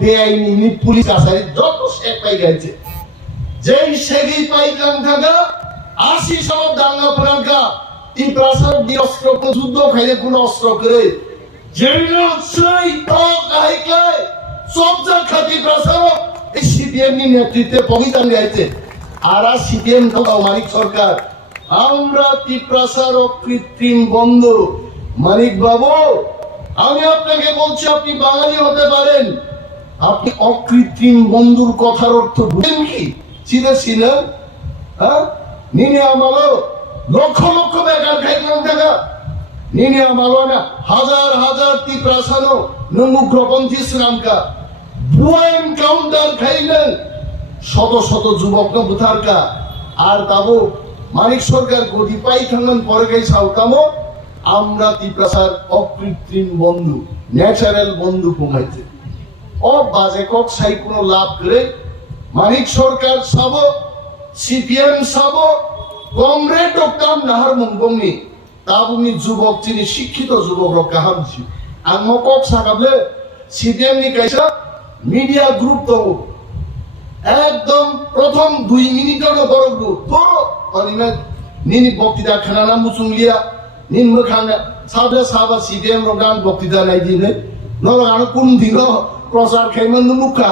বেআইনি পুলিশ আসারে যত শেখ পাই গেছে যেই শেখই পাই কান থাকা 80 সব দাঙ্গা প্রাঙ্কা এই প্রাসাদ দিয়ে অস্ত্র যুদ্ধ খাইলে কোন অস্ত্র করে যেই সেই টক আইকায় সব যা খাতি প্রাসাদ এই সিপিএম নেতৃত্বে পবিতান গাইছে আর সিপিএম মানিক সরকার আমরা ত্রিপ্রাসার অকৃত্রিম বন্ধু মানিক বাবু আমি আপনাকে বলছি আপনি বাঙালি হতে পারেন আপনি অকৃত্রিম বন্ধুর কথার অর্থ বুঝেন কি চিনেছিলেন হ্যাঁ নিনে আমালো লক্ষ লক্ষ বেকার খাইলাম টাকা নিনে আমালো না হাজার হাজার ত্রিপ্রাসানো নমুগ্রপন্থী শ্রীরামকা বুয়া এনকাউন্টার খাইলেন শত শত যুবক না বুথারকা আর তাবো মানিক সরকার গদি পাই খাঙ্গন পরে গাই সাউতামো আমরা ত্রিপ্রাসার অকৃত্রিম বন্ধু ন্যাচারাল বন্ধু কমাইছে ও বাজে কক সাই কোনো লাভ করে মানিক সরকার সাব সিপিএম সাব কমরেড কাম নাহার মুঙ্গমনি তাবুনি যুবক যিনি শিক্ষিত যুবক কাহামছি আং কক সাকাবলে সিপিএম নি কাইসা মিডিয়া গ্রুপ তো একদম প্রথম 2 মিনিটের বড় গ্রুপ বড় অনিমে নিনি বক্তৃতা খানা মুসুংলিয়া নিন মোখানা সাবে সাবা সিপিএম রগান বক্তৃতা নাই দিনে নরগান কোন দিন প্রচার খাইমান মুখা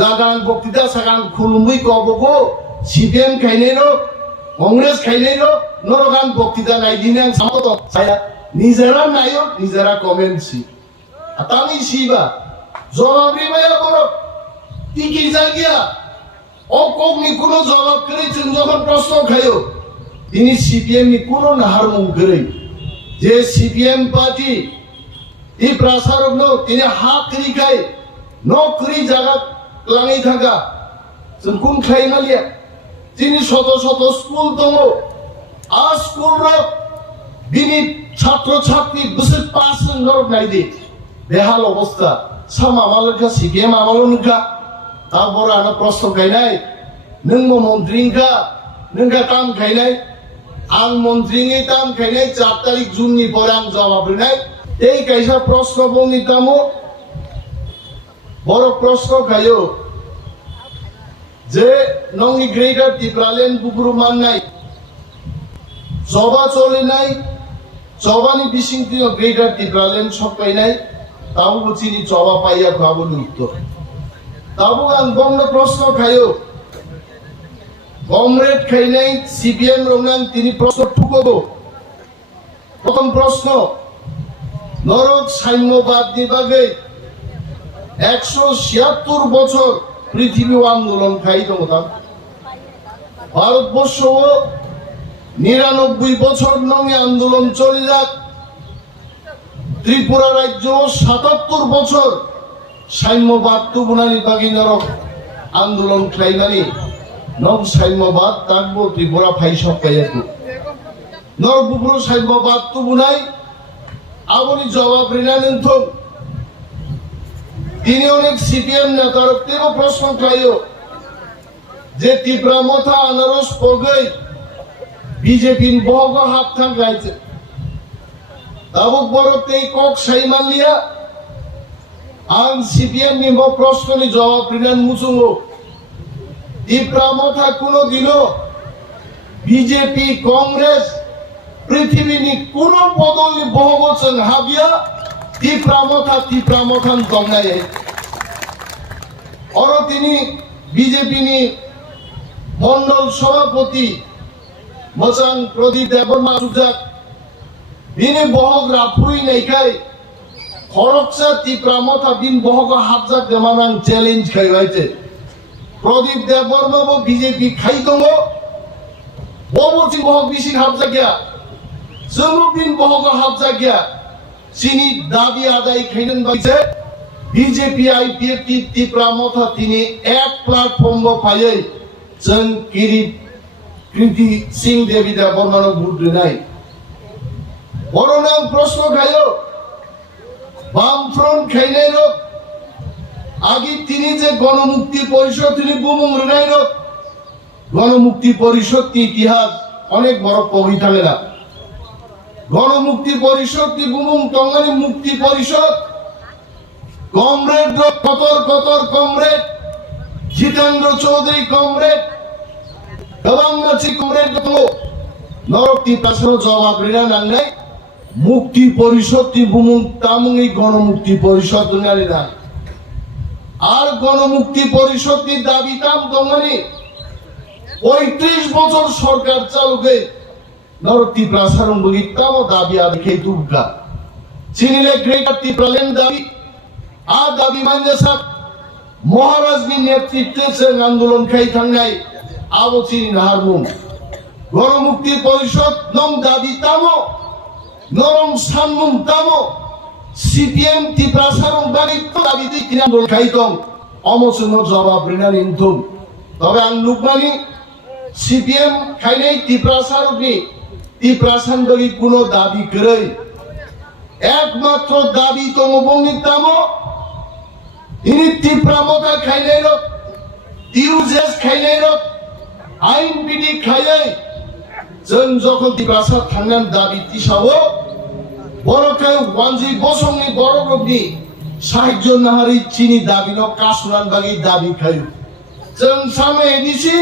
জাগান বক্তৃতা সাগান খুলুমুই কবকো সিপিএম খাইনেরো কংগ্রেস খাইনেরো নরগান বক্তৃতা নাই দিনে সামত ছায়া নিজেরা নাইও নিজেরা কমেন্টসি আতানি শিবা জবাবরি মায়া বড় টিকি জাগিয়া অকগ্নি কোনো জবাব করেছেন যখন প্রশ্ন খাইও তিনি সিপিএম নি কোনো নাহার মুখ করে যে সিপিএম পার্টি এই প্রাসারক নো তিনি হাত রিখাই নকরি জায়গা লাগাই থাকা কোন খাই মালিয়া তিনি শত শত স্কুল দম আর স্কুল রক বিনি ছাত্র ছাত্রী বুঝে পাস নরক নাই দে বেহাল অবস্থা সাম আমালকা সিপিএম আমালনকা তারপর আনা প্রশ্ন খাইনাই নং মন্ত্রীঙ্কা नोंगा ताम खाइनाय आं मन्त्रीनि ताम खाइनाय 4 तारिख जुननि परे आं जवाब होनाय এই কাইসা প্রশ্ন বঙ্গিতামো বড় প্রশ্ন খাইও যে নঙ্গি গ্রেটার ত্রিপুরালেন বুকুরু মান নাই জবা চলে নাই জবানি বিশিংতিও গ্রেটার ত্রিপুরালেন সকাই নাই তাও বুঝিনি জবা পাইয়া খাবো উত্তর তাও আং বঙ্গ প্রশ্ন খাইও কমরেড খাইনাই সিপিএম রংনাং তিনি প্রশ্ন ঠুকবো প্রথম প্রশ্ন নরক সাম্যবাদ বিভাগে 176 বছর পৃথিবী আন্দোলন খাই দমতাম ভারতবর্ষ 99 বছর নঙ্গে আন্দোলন চলে যাক ত্রিপুরা রাজ্য 77 বছর সাম্যবাদ তুবনানি বাগি নরক আন্দোলন খাইনানি নব সাম্যবাদ তাকবো ত্রিপুরা ফাইসব পাইয়াকু নরবুপুর সাম্যবাদ তুবনাই আপনি জবাব রিনানেন তো তিনি অনেক সিপিএম নেতার তেরো প্রশ্ন খাইও যে ত্রিপুরা মথা আনারস পগৈ বিজেপি বহগ হাত থাক গাইছে তাবক বড়তেই কক সাইমালিয়া আং সিপিএম নিব প্রশ্ননি জবাব রিনান মুসুঙ্গো ত্রিপুরা মথা কোনো দিনও বিজেপি কংগ্রেস পৃথিবীনি কোন বদলি বহবচন হাবিয়া ত্রিপুরা মথান দংনাই অর তিনি বিজেপি নি মন্ডল সভাপতি মচাং প্রদীপ দেববর্মা সুজাক বিনি বহগ রাফুই নাইখাই খরকসা ত্রিপুরা মথা বিন বহগ হাবজাক দেমানাং চ্যালেঞ্জ খাইবাইছে প্রদীপ দেববর্মা বিজেপি খাই দङ ববচি বহগ বিসি হাবজাক গিয়া জমরুদ্দিন বহগ হাবজাক গিয়া চিনি দাবি আদায় খাইলেন বাইছে বিজেপি আইপিএফ ত্রিপুরা মথা তিনি এক প্ল্যাটফর্ম পাইয়ে जों কৃতি সিং দেবী দেববর্মানো ভোট নাই বড় নাম প্রশ্ন খাইও বামফ্রন্ট খাইনাই রোগ আগে তিনি যে গণমুক্তি পরিষদ তিনি বুমুং রেনাই রোগ গণমুক্তি পরিষদ কি ইতিহাস অনেক বড় কবিতা মেলা গণমুক্তি পরিষদ কি বুমুং টঙ্গানি মুক্তি পরিষদ কমরেড কতর কতর কমরেড জিতেন্দ্র চৌধুরী কমরেড গবাংগাছি কমরেড তো নরকটি প্রশ্ন জবাব রিনা নাংনাই মুক্তি পরিষদ তিবুমুং তামুংই গণমুক্তি পরিষদ নারীরা আর গণমুক্তি পরিষদের দাবি তাম দমানি 35 বছর সরকার চালুকে নরকটি প্রাসারণ বগিতাম দাবি আর খেয়ে দুর্গা চিনিলে গ্রেটার ত্রিপুরাল্যান্ড দাবি আর দাবি মানজাসাক মহারাজনি নেতৃত্বে আন্দোলন খাই থাঙ্গাই আবো চিনি হারমুন গণমুক্তি পরিষদ নম দাবি তামো নরম সানমুম তামো সিপিএম ত্রিপ্রাসারণ বাগিত দাবি দি কিনা আন্দোলন খাই দং অমসন জবাব রিনা ইনথুম তবে আং লুকমানি সিপিএম খাইনাই ত্রিপ্রাসারণনি ত্রিপ্রাসারণ বাগি কোনো দাবি করে একমাত্র দাবি তমবঙ্গি তামো ইনি ত্রিপ্রামতা খাইনাই রক টিউজেস খাইনাই রক আইন বিধি খাইনাই जों যখন ত্রিপ্রাসাদ থাঙ্গান দাবি তিসাবো বড়কায় ওয়ানজি বসংনি বড় গ্রুপনি সাহায্য নাহারি চিনি দাবি ন কাসুরান বাগি দাবি খাই जों সামনে এডিসি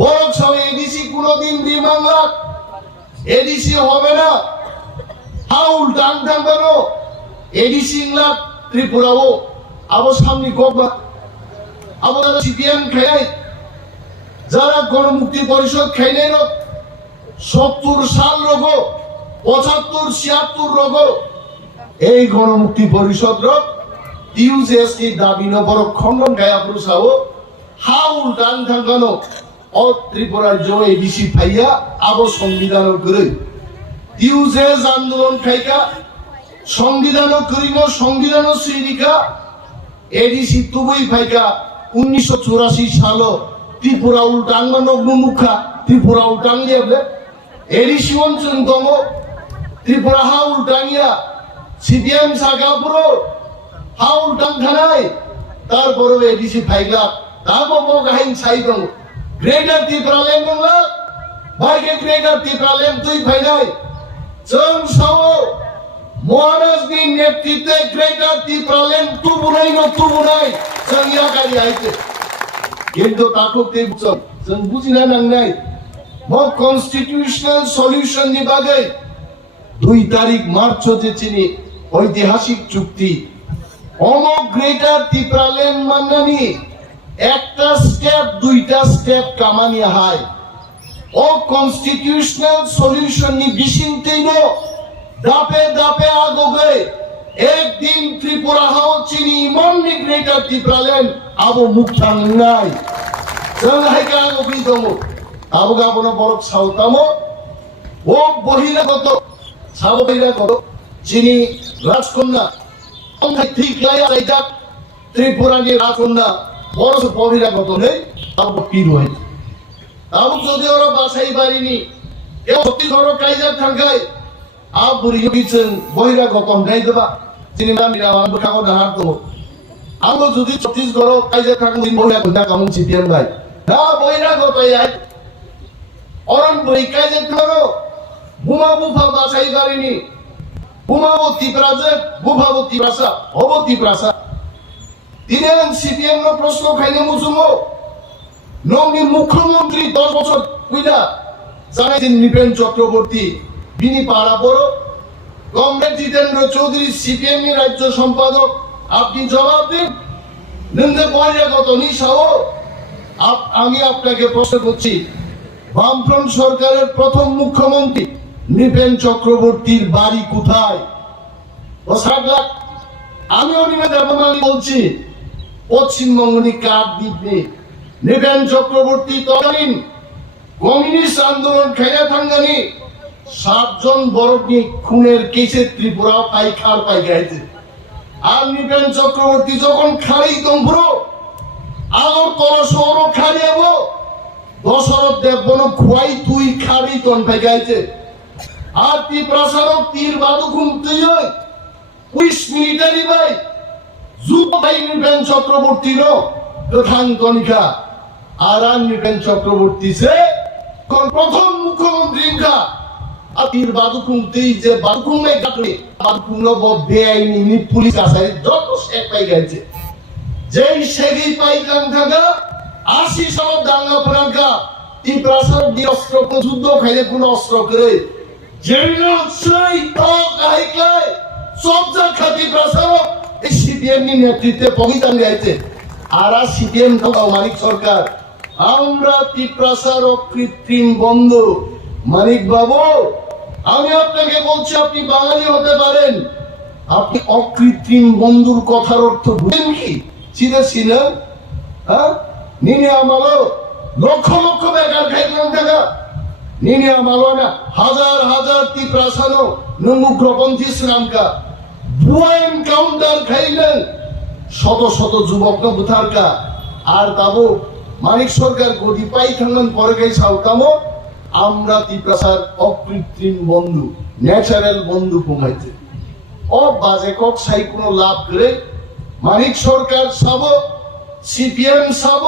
বড় সামনে এডিসি কোনদিন বিমানলা এডিসি হবে না হাউল ডাং ডাংবানো এডিসি ইংলা ত্রিপুরাও আবো সামনে গবা আবো সিপিএম খাই যারা গণমুক্তি পরিষদ খাইলে 70 সাল রোগ 75 76 রোগ এই গণমুক্তি পরিষদ রোগ টিউজেসটি দাবি নবর খণ্ডন গায়া প্রসাও হাউল ডান থাঙ্গানো অ ত্রিপুরার জয় এডিসি ফাইয়া আবো সংবিধান করে টিউজেস আন্দোলন খাইকা সংবিধান করিব সংবিধান শ্রীরিকা এডিসি তুবই ফাইকা 1984 সাল ত্রিপুরা উল্টাঙ্গন মুখা ত্রিপুরা উল্টাঙ্গিয়া এডিসি অঞ্চল দম ত্রিপুরা হা উল্টাঙ্গিয়া সিপিএম সাগাপুরো হা উল্টাংখানায় তারপরে এডিসি ফাইগলা তারপর গাহিন সাই দম গ্রেটার ত্রিপুরাল্যান্ড দংলা ভাইকে গ্রেটার ত্রিপুরাল্যান্ড তুই ফাইনাই जों सावो মহারাজনি নেতৃত্বে গ্রেটার ত্রিপুরাল্যান্ড তুবুনাই जों ইয়া গাড়ি আইতে কিন্তু তাকক তেবচন जों বুঝিনা নাংনাই ম কনস্টিটিউশনাল সলিউশন নি বাগে 2 তারিখ মার্চ হতে চিনি ঐতিহাসিক চুক্তি অম গ্রেটার ত্রিপুরাল্যান্ড মাননানি একটা স্টেপ দুইটা স্টেপ কামানি হাই ও কনস্টিটিউশনাল সলিউশন নি বিশিন্তেইন দাপে দাপে আগবে একদিন ত্রিপুরা হাও চিনি ইমননি গ্রেটার ত্রিপুরাল্যান্ড আবো মুক্তাং নাই जों हायका আগবি দম আবো গাবনো বড় সাউতামো ও বহিরাগত সাবো বহিরাগত চিনি রাজকন্যা অঙ্গাই ঠিক লাইয়া লাইজা ত্রিপুরা নি রাজকন্যা বড় বহিরাগত নেই আবো কি রয় আবো যদি ওরা বাসাই বাড়িনি কেউ ছত্তিশগড় কাইজার থাঙ্গাই আব বুড়ি গিছেন বহিরাগত নাই দেবা চিনি না মিরা আবো কাগো দাহার তো আবো যদি ছত্তিশগড় কাইজার থাঙ্গ দিন বহিরাগত কামন সিপিএম ভাই না বহিরাগত আই অরন বই কাইজার থাঙ্গ বুমা বুফা বাসাই বাড়িনি বুমাবো ত্রিপ্রাজে বুফাবো ত্রিপ্রাসা হবো ত্রিপ্রাসা তিনেন সিপিএম নো প্রশ্ন খাইনে মুসুমো নংনি মুখ্যমন্ত্রী 10 বছর কইলা জানাইছেন নিপেন চক্রবর্তী বিনি পাড়া বড় কমরেড জিতেন্দ্র চৌধুরী সিপিএম এর রাজ্য সম্পাদক আপনি জবাব দিন নিন্দে বহিরাগত নিশাও আমি আপনাকে প্রশ্ন করছি বামফ্রন্ট সরকারের প্রথম মুখ্যমন্ত্রী নিপেন চক্রবর্তীর বাড়ি কোথায় ও সাগলাক আমি অনিমেষ দেবমালী বলছি পশ্চিমবঙ্গনি কার দ্বীপে নিপেন চক্রবর্তী তদানীন কমিউনিস্ট আন্দোলন খেলা থাঙ্গানি 7 জন বড়নি খুনের কেসে ত্রিপুরা পাইখার পাই গাইছে আর নিপেন চক্রবর্তী যখন খাড়ি দম্ভ্র আগর তর শহর খাড়িয়াবো দশরথ দেববন খুয়াই তুই খাড়ি তন পাই গাইছে আর ত্রিপ্রাসারক তীর বাদু ঘুমতে হয় 20 মিলিটারি ভাই যুদ্ধ ভাই নিপেন চক্রবর্তী নো প্রধান কনিকা আর নিপেন চক্রবর্তী সে প্রথম মুখ্যমন্ত্রী কা আতির বাদুকুং তুই যে বাদুকুং নাই কাটনি বাদুকুং লো বেআইনি পুলিশ আসাই যত শেখ পাই গেছে যেই শেখই পাই গান থাকা 80 সব দাঙ্গা ফ্রাঙ্কা ই প্রাসাদ দি অস্ত্র যুদ্ধ খাইলে কোন অস্ত্র করে জেনারেল সেই টক আইকাই সব জায়গাতে প্রাসাদ এই সিপিএম নি নেতৃত্বে পবিতান গাইছে আর সিপিএম তো মানিক সরকার আমরা ত্রিপ্রাসার কৃত্রিম বন্ধু মানিক বাবু আমি আপনাকে বলছি আপনি বাঙালি হতে পারেন আপনি অকৃত্রিম বন্ধুর কথার অর্থ বুঝেন কি চিনেছিলেন হ্যাঁ নিনে আমালো লক্ষ লক্ষ বেকার খাইলেন টাকা নিনে আমালো না হাজার হাজার ত্রিপ্রাসানো নমুগ্রপন্থী শ্রীরামকা বুয়া এনকাউন্টার খাইলেন শত শত যুবক বুথারকা আর তাবো মানিক সরকার গদি পাই থাকলেন পরে গাই সাউতামো আমরা ত্রিপ্রাসার অকৃত্রিম বন্ধু ন্যাচারাল বন্ধু কমাইতে ও বাজে কক সাই কোনো লাভ করে মানিক সরকার সাব সিপিএম সাব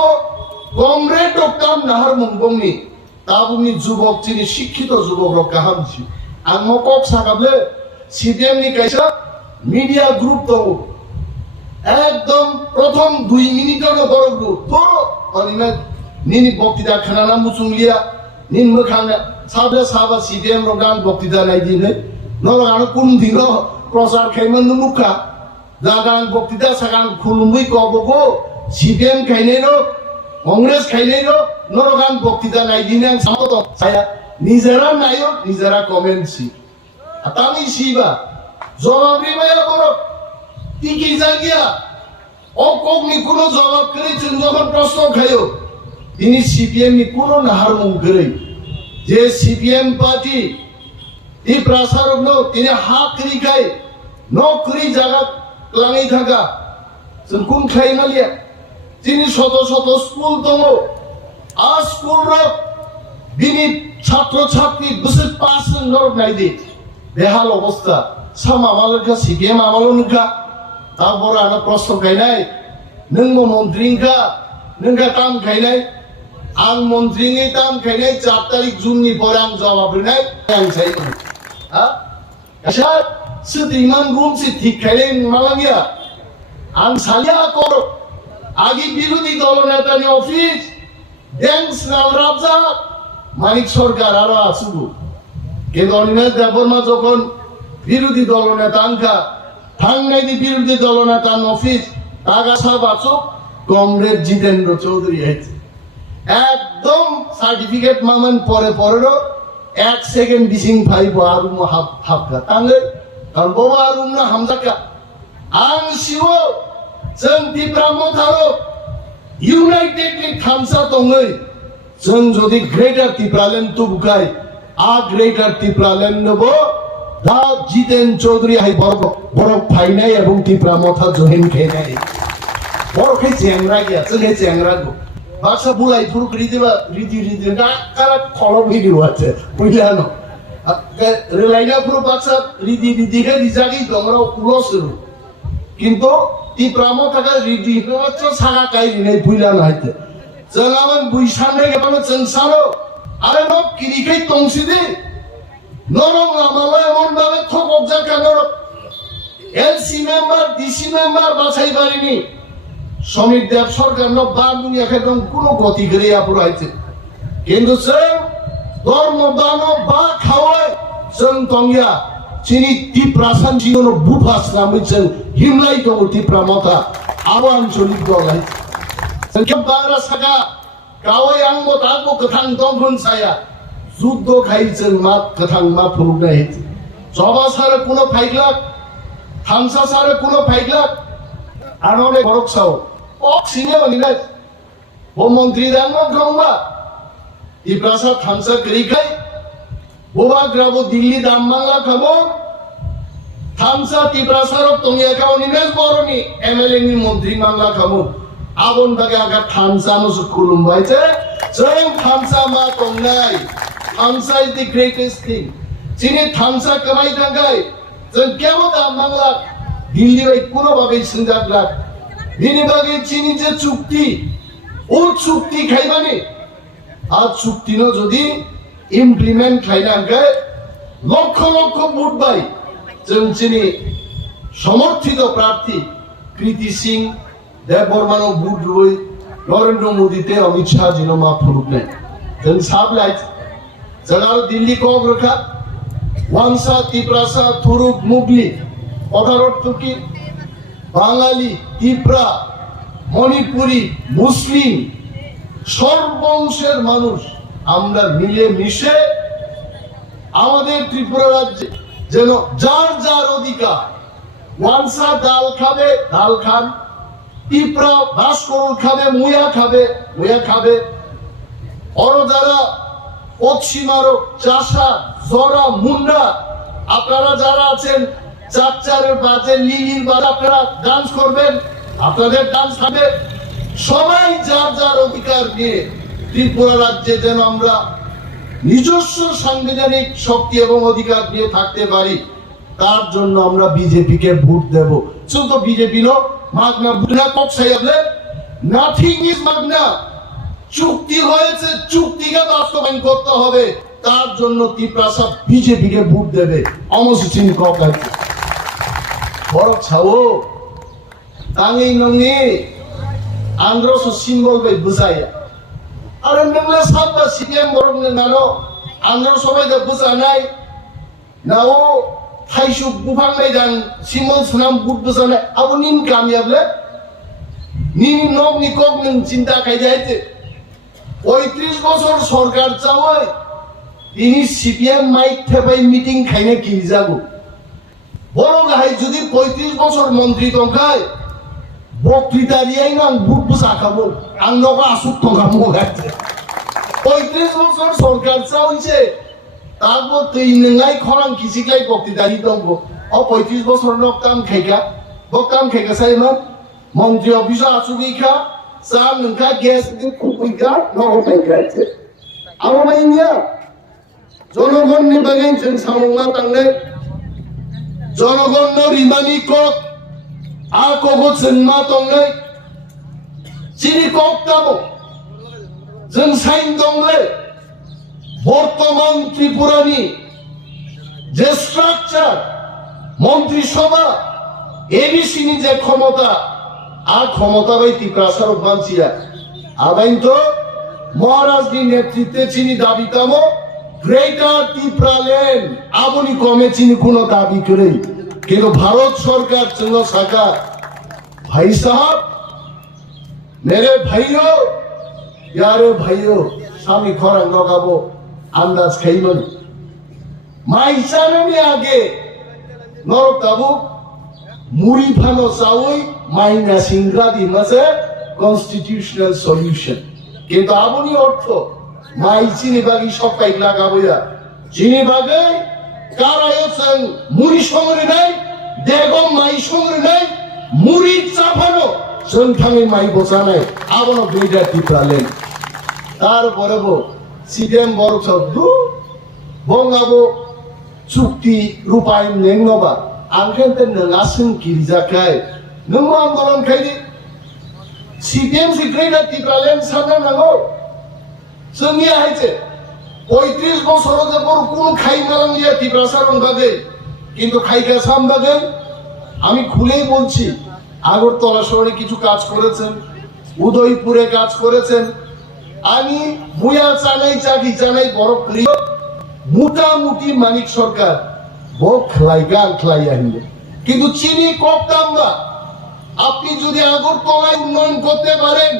কংগ্রেস ডক্টর নাহার মুংবংনি তাবুনি যুবক যিনি শিক্ষিত যুবক কাহামছি আং কক সাকাবলে সিপিএম নি কাইসা মিডিয়া গ্রুপ দङ একদম প্রথম 2 মিনিটের বড় গ্রুপ বড় অনিমে নিনি বক্তৃতা খানা মুচুংলিয়া নিন মোখানে সাবে সাবা সিপিএম রগান বক্তৃতা নাই দিনে নরগান কোন দিন প্রচার খাইমন মুখা জাগান বক্তৃতা সাগান খুলুমই কবগো সিপিএম খাইনেরো কংগ্রেস খাইনেরো নরগান বক্তৃতা নাই দিনে সামত ছায়া নিজেরা নাইও নিজেরা কমেন্ট সি আতামি সিবা জবাবি মায়া বড় টিকি জাগিয়া অকগ্নি কোনো জবাব করেছেন যখন প্রশ্ন খাইও তিনি সিপিএম নি কোনো নাহার মুখ করে যে সিপিএম পার্টি এই প্রাসারক নো তিনি হাত করি খাই নকরি জায়গা লাঙাই থাকা কোন খাই মালিয়া তিনি শত শত স্কুল দङ আর স্কুল রক বিনি ছাত্র ছাত্রী বসে পাস নরক নাই দি বেহাল অবস্থা সাম আমালকা সিপিএম আমালনকা তারপর আনা প্রশ্ন খাইনাই নং মন্ত্রীঙ্কা নঙ্কা তাম খাইনাই आं मन्त्रीनि ताम खायनाय 4 तारिख जुननि परे आं जवाब होनाय आं सायनो हा आसा सुदिमान रूम से ठीक खायनाय मालांगिया आं सालिया कर आगि बिरोधी दल नेतानि अफिस डेंस नाम राजा मानिक सरकार आरो आसुगु केदनिना देबरमा যখন বিরোধী দল নেতা আঙ্কা থাংনাইনি বিরোধী দল নেতা অফিস টাকা সব আছো কমরেড জিতেন্দ্র চৌধুরী আছে একদম সার্টিফিকেট মামান পরে পরেরও 1 সেকেন্ড ডিসিং ভাই বারুম হাফকা তাঙ্গে কারণ বাবা আরুম না হামজাকা আং সিও जों ত্রিপ্রামো থারো ইউনাইটেডলি থামসা দङै जों যদি গ্রেটার ত্রিপ্রালেন তুবুকাই আ গ্রেটার ত্রিপ্রালেন নব দা জিতেন চৌধুরী হাই বড় ফাইনাই এবং ত্রিপ্রামো থা জহিন খেনাই বড় খাই চেংরা গিয়া जों চেংরা গো বাসা বুলাই পুরো রীতিবা রীতি না কারা খলো ভিডিও আছে বুঝলানো রেলাইনা পুরো বাসা রীতি কে রিজাগি তোমরা উলসরু কিন্তু ত্রিপ্রামো থাকা রীতি হচ্ছে সাগা কাই নাই বুঝলানো হইতে जों আবার বুইসানে গেবানো जों সারো আরে ন কিরিখাই তংসিদি নরম আমালা এমন ভাবে থকক যা কেন এলসি মেম্বার ডিসি মেম্বার বাছাই পারিনি শ্রমিক দেব সরকার বাঙুনি একদম কোনো গতি করে পুরাইছে কিন্তু ধর্ম দান বা খাওয়ায় जों তঙ্গিয়া চিনি ত্রিপ্রাসান জীবন বুফাস নামিছেন হিমলাই তো ত্রিপ্রামতা আবো আঞ্চলিক দল আছে संख्या बारा सागा गावै आंबो तागो गोथां दंगुन साया যুদ্ধ খাইছেন মা गोथां मा फुरुगना हेति जबा सारे कोनो फाइगलाक थामसा सारे कोनो फाइगलाक आनोले बरकसाव অক্সিনে অনিগাই ও মন্ত্রী দাঙ্গ গংবা ই প্রাসাদ থামসা করিখাই বোবা গ্রাবো দিল্লি দাম বাংলা খাবো থামসা তি প্রাসাদ তঙ্গিয়া খাও নিমেশ বরনি এমএলএ নি মন্ত্রী বাংলা খাবো আবন বাগে আগা থামসা নস খুলুম বাইছে जों থামসা মা তঙ্গাই থামসা ইজ দি গ্রেটেস্ট থিং চিনি থামসা কামাই থাকাই जों কেমন দাম বাংলা দিল্লি ওই কোনো ভাবে সিনজাগলা বিনিবাগে চিনি যে চুক্তি ও চুক্তি খাইবানি আর চুক্তি ন যদি ইমপ্লিমেন্ট খাইনা গে লক্ষ লক্ষ ভোট বাই যিনি সমর্থিত প্রার্থী কৃতি সিং দেববর্মানো ভোট রই নরেন্দ্র মোদীতে অমিত শাহ জিনোমা ফুরুক নেই जों साबलाय जों दिल्ली को रखा वांसा तिप्रासा थुरुक मुगली पदारत तुकी बांगाली तिप्रा मणिपुरी मुस्लिम সর্বংশের মানুষ আমরা মিলে মিশে আমাদের ত্রিপুরা রাজ্যে যেন যার যার অধিকার ওয়ানসা ডাল খাবে ডাল খান তিপ্রা ভাস্কর খাবে মুয়া খাবে और যারা পশ্চিমারো চাষা জরা মুন্ডা আপনারা যারা আছেন চাকচারের বাজে লিলির বাজে আপনারা ডান্স করবেন আপনাদের ডান্স হবে সবাই যার যার অধিকার নিয়ে ত্রিপুরা রাজ্যে যেন আমরা নিজস্ব সাংবিধানিক শক্তি এবং অধিকার নিয়ে থাকতে পারি তার জন্য আমরা বিজেপি কে ভোট দেব শুধু বিজেপি লো মাগনা বুনা কপ সাইবলে নাথিং ইজ মাগনা চুক্তি হয়েছে চুক্তিকে বাস্তবায়ন করতে হবে তার জন্য ত্রিপ্রাসা বিজেপি কে ভোট দেবে অমসিচিন কপাল বড় ছাও তাঙ্গি নঙ্গি আন্দ্রস সিম্বল বে বুঝাইয়া আরে নংলে সাববা সিপিএম বরং নানো আন্দ্র সবাই দে বুঝানাই নাও থাইসু বুফাংনাই দান সিম্বল সুনাম ভোট বুঝানাই আবু নিন কামিয়াবলে নিন নক নিকক নং চিন্তা খাই যাইতে 35 বছর সরকার চাওয়ায় তিনি সিপিএম মাইক থেপাই মিটিং খাইনে কি যাবো বড় গাই যদি 35 বছর মন্ত্রী তংখায় বক্তৃতা দিয়াই না ভোট বুঝা খাবো আং নকা আসুক তংখাবো গাইতে 35 বছর সরকার চাওইছে তারপর তুই নঙ্গাই খরাং কিসিকাই বক্তৃতা দি দংগো 35 বছর নকতাম খাইকা সাইমান মন্ত্রী অফিসে আসুগিখা सा नंका गैस दिन कुपिका नहबायगायते आमायनिया जनगणनि बागै जों सामंगा तांनो जनगण रिमानि कक आ कगो जोंमा दंनो चिनि कक दाबो जों साइन दंले बर्तमान त्रिपुरानि जे स्ट्राकचार मन्त्रिसभा एबिसिनि जे क्षमता আর ক্ষমতা বাই ত্রিপ্রাসার মানছিয়া আবাইন তো মহারাজনি নেতৃত্বে চিনি দাবি তামো গ্রেটার ত্রিপুরাল্যান্ড আবনি কমে চিনি কোনো দাবি করে কিন্তু ভারত সরকার চলো সাকা ভাই সাহেব মেরে ভাইও यारे भाइयों স্বামী খরাং লগাবো আন্দাজ খাইমন মাইসানি আগে নরক তাবু মুড়ি ফানো চাউই মাইনা সিংরাদি মাঝে কনস্টিটিউশনাল সলিউশন কিন্তু আপনি অর্থ মাই চিনি বাগি সব পাইক লাগাবইয়া চিনি বাগে কারায়সং মুড়ি সংরে নাই দেগম মাই সংরে নাই মুড়ি চাফানো সন্থাঙ্গে মাই বসা নাই আবনো দুইটা টিপ্রালেন তারপরে বো সিডেম বড় শব্দ বঙ্গাবো চুক্তি রূপায়ণ নেংনবা আংখেনতে নঙাসং কিরিজাকায় नों आंदोलन खायदि सीपीएम सिक्रेटा टिप्रालेन सानना नांगौ जोंनि आइছে 35 বছর যাবর কোন খাইমালাম দিয়া টিপ্রাসার বাদে কিন্তু খাইকা সাম বাদে আমি খুলেই বলছি আগরতলা শহরে কিছু কাজ করেছেন উদয়পুরে কাজ করেছেন আমি মুয়া চালাই চাকি জানাই বড় প্রিয় মোটামুটি মানিক সরকার বক খাইগাল খাইয়াইলে কিন্তু চিনি কম দাম না আপনি যদি আগরতলায় উন্নয়ন করতে পারেন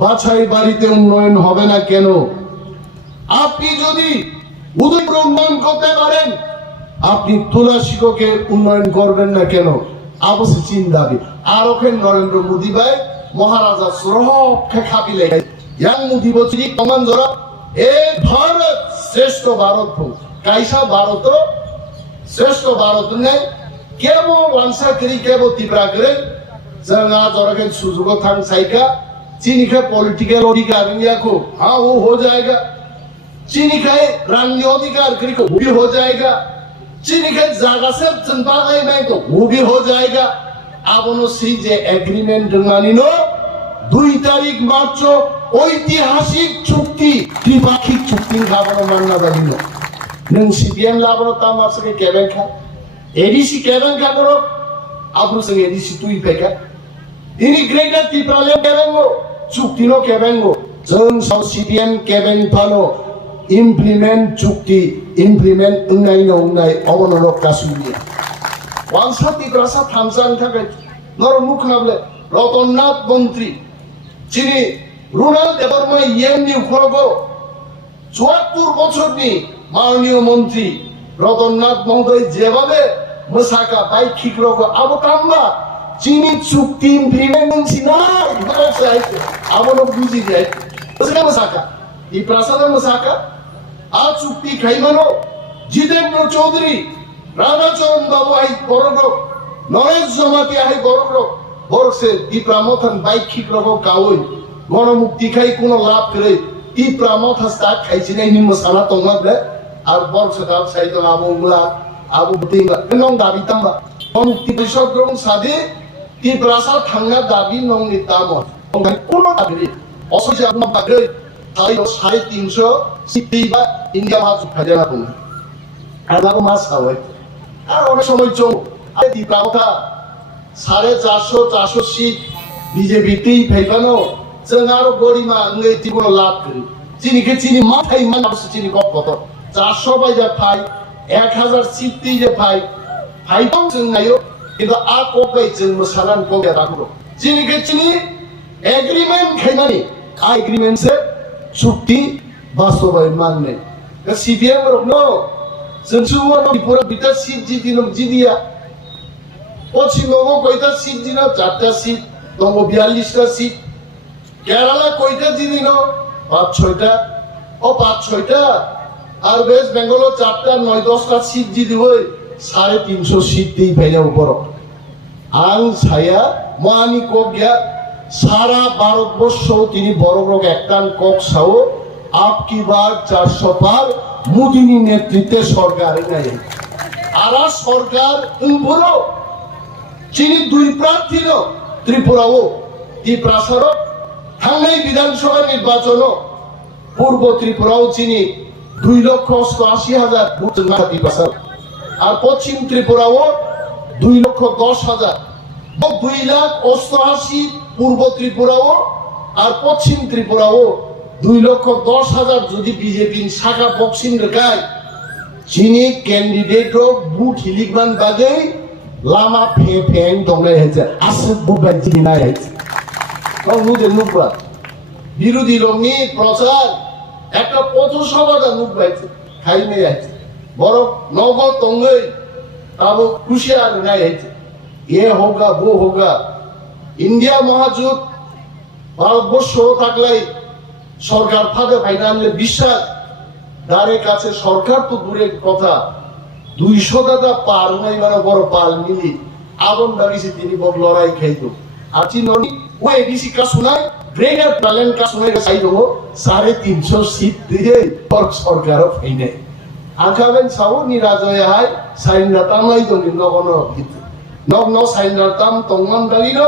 বাছাই বাড়িতে উন্নয়ন হবে না কেন আপনি যদি উদয়পুর উন্নয়ন করতে পারেন আপনি তুলাশিকে উন্নয়ন করবেন না কেন অবশ্যই চিন্তাবি আর ওখানে নরেন্দ্র মোদী ভাই মহারাজা সরবকে খাবিলে ইয়াং মোদী বলছি কমান জরা এক ভারত শ্রেষ্ঠ ভারত কাইসা ভারত শ্রেষ্ঠ ভারত নেই কেবল ওয়ানসা করি কেবল ত্রিপুরা করে जोंहा जरगन सुजुगो थां साइका चीनी का पॉलिटिकल अधिकार इंडिया को हाँ वो हो जाएगा चीनी का रांगनी अधिकार करी को वो भी हो जाएगा चीनी का जागा से चंपा गए नहीं तो वो भी हो जाएगा अब उन्होंने सी जे एग्रीमेंट मानी नो 2 तारीख मार्च ऐतिहासिक चुक्ति त्रिपाक्षिक चुक्ति का बनो मानना बाली no nung CPM labro tam apsake keben kha ADC keben kha koro apru sing ADC tui peka ini greater Tripura keben go chuktino keben go jeng sau CPM keben pano implement chukti implement ungnai no ungnai obono kasuni wangsa Tripura sa thamsang thakai nor mukh nable রতননাথ মন্ত্রী যিনি রুনাল Debbarma EMD উখরগো ৭৪ বছর নি মাননীয় মন্ত্রী রতননাথ মহোদয় যেভাবে মসাকা by খিকরগো আবতাম্বা চিনি চুক্তি ইমপ্লিমেন্ট সিনাই ভাষাই আবনো বুঝি যায় ওসকা মসাকা এই প্রাসাদ মসাকা আ চুক্তি খাইমানো জিতেন্দ্র চৌধুরী রাধাচরণ বাবু আই বড়গ্রক নরেশ জমাতি আই বড়গ্রক বরসে Tripura মথান বাইক খিকরগো কাওই গণমুক্তি খাই কোনো লাভ করে Tripura মথা স্টার্ট খাইছি না হিম মশালা তংলাবলে আর বরসে দাব সাইতো আবংলা আবু তিংলা নং দাবি তাম্বা গণমুক্তি পরিষদ গ্রহণ সাদে Tripura সা থাংনা দাবি নং নিতাম কোনো দাবি অসুবিধা আপনা বাগৈ তাই ৩৫০ সিটি বা ইন্ডিয়া মাছ খাজা কোন আর লাগো মাছ খাওয়াই আর অনেক সময় চৌ আরে Tripura মথা 450 সিট বিজেপি তেই ফাইবানো जों आरो गरिमा ngै तिबो लाभ करी चिनिके चिनि मा थाइ मान आबस चिनि कप कत 400 बाय जा फाइ 1000 सिट ति जे फाइ फाइदं जों नायो किन्तु आ कपै जों मोसानान कगे राखो चिनिके चिनि एग्रीमेंट खाइनानि आ एग्रीमेंट से चुक्ति बास्तबाय मानने सीपीएम रखनो जों सुवो Tripura बिता सिट जिदिनो जिदिया পশ্চিমবঙ্গ কয়টা সিট দিন 4টা সিট দঙ্গ 42টা সিট কেরালা কয়টা দিন 5-6টা ও 5-6টা আর ওয়েস্ট বেঙ্গল 4টা 9-10টা সিট দি হই 350 সিট দেই ভাইয়া উপর আং ছায়া মানি কক গিয়া সারা ভারতবর্ষ তিনি বড় বড় একটান কক সাও আপকি বার 400 পার মোদিনী নেতৃত্বে সরকার নাই আর সরকার উপর চিনি দুই প্রার্থী ত্রিপুরাও Tripura সরব থাঙ্গাই বিধানসভা নির্বাচন পূর্ব ত্রিপুরাও চিনি 2,88,000 ভোট না Tripura আর পশ্চিম ত্রিপুরাও 2,10,000 2,88,000 পূর্ব ত্রিপুরাও আর পশ্চিম ত্রিপুরাও 2,10,000 যদি বিজেপি শাখা বক্সিং রেখায় চিনি ক্যান্ডিডেট বুট হিলিকমান বাজে লামা ফেং দংলাই হয়েছে আসে বুবাই চিনি নাই হয়েছে নুজে নুকবা বিরোধী রঙি প্রচার একটা পথসভাটা নুক বাইছে খাই নেই আছে বড় নগ তঙ্গই তাবো খুশি আর নাই হয়েছে এ হোগা বো হোগা ইন্ডিয়া মহাজোট ভারতবর্ষ থাকলাই সরকার ফাঁদে ফাইনা আনলে বিশ্বাস দাঁড়ে কাছে সরকার তো দূরের কথা 200 দাদা পার নাই মানে বড় পাল মিলি আগুন লাগিয়েছে তিনি বড় লড়াই খাইতো আর চিনি ও এডিসি কা শোনায় গ্রেটার ট্যালেন্ট কা শোনায় সাই দেবো 350 সিট দিয়ে সরকারও ফাইনে আঁকাবেন সাও নিরাজয় হাই সাইন রাতাম নাই দং নগন নগ সাইন রাতাম তংমান দাগিন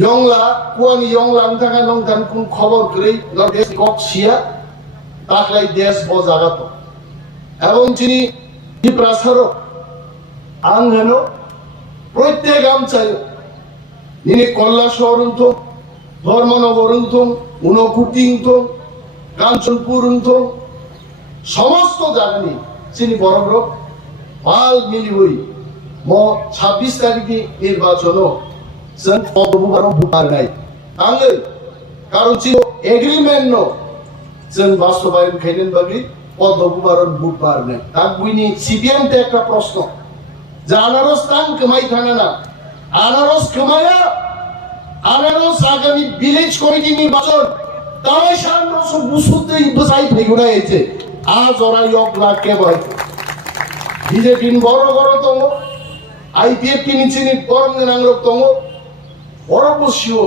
ইয়ংলা কুয়ানি ইয়ংলা থাকা নং দান কোন খবর করে দেশ কক সিয়া তাকলাই দেশ বজাগাত এবং চিনি Tripura সরব আং হেন প্রত্যেক আমচায় নিনে কল্লা শহরুন্ত ধর্মনগরুন্ত উনকুটিন্ত কাঞ্চনপুরুন্ত সমস্ত জায়গানি চিনি বড় পাল মিলি হই 26 তারিখে নির্বাচন जों पदबुबारो बुबार নাই आङो কারণ ছিল এগ্রিমেন্ট নো जों বাস্তবায়ন খাইলেন বাগি পদবুবারন বুবার নাই তাক বুইনি সিপিএম তে একটা প্রশ্ন যে আনারস তাং কমাই থানা না আনারস কমায়া আনারস আগামী ভিলেজ কমিটি নির্বাচন তাই সামনে বুসুতে বসাই ফেগুনা হয়েছে আজ ওরা ইয়ক লাখকে বয় বিজেপি বড় বড় তঙ্গ আইপিএফ টি নিচে গরম নাংরক তঙ্গ পরবর্তীও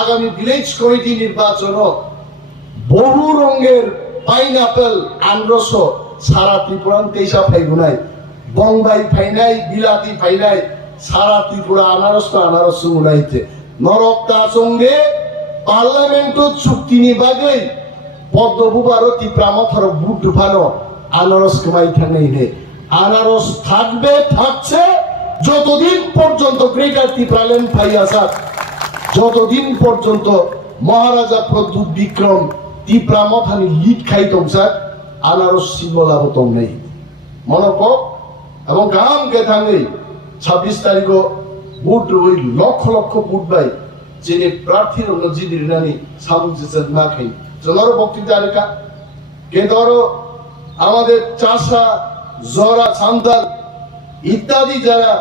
আগামী ভিলেজ কমিটি নির্বাচন বহু রঙের পাইনাপেল আনরস সারা ত্রিপুরান তেইশা ফাইগুনাই বংবাই ফাইনাই বিলাতি ফাইনাই সারা ত্রিপুরা আনারস তো আনারস উনাইতে নরকটা সঙ্গে পার্লামেন্ট চুক্তি নিবাগৈ পদ্মবুবারো ত্রিপুরা মথর বুট ঢুফানো আনারস কমাই থাকেই নে আনারস থাকবে থাকছে যতদিন পর্যন্ত গ্রেটার ত্রিপুরাল্যান্ড ফাইয়াসার যতদিন পর্যন্ত মহারাজা প্রদ্যুৎ বিক্রম ত্রিপুরা মথানি লিড খাইতম স্যার আনারস সিম্বলাবতম নেই মনক এবং গাম কে থাঙ্গি 26 তারিখ ভোট ওই লক্ষ লক্ষ ভোট বাই যিনি প্রার্থীর যিনি নানি সামুজিসের না খাই জনর বক্তৃতা রেখা কে ধরো আমাদের চাষা জরা সান্তাল ইত্যাদি যারা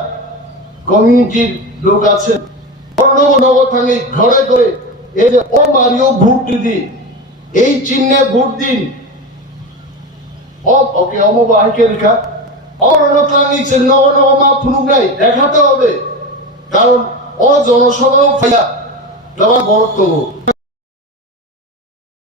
কমিউনিটির লোক আছেন নগর থাঙ্গি ঘরে ঘরে এই যে ও মারিও ভোট দিদি এই চিহ্নে ভোট দিন ওকে অমবাহিকে রেখা অরণতাঙ্গিছে নব নব মা ফুনুক নাই দেখাতে হবে কারণ ও জনসভাও ফাইয়া তোমার বড়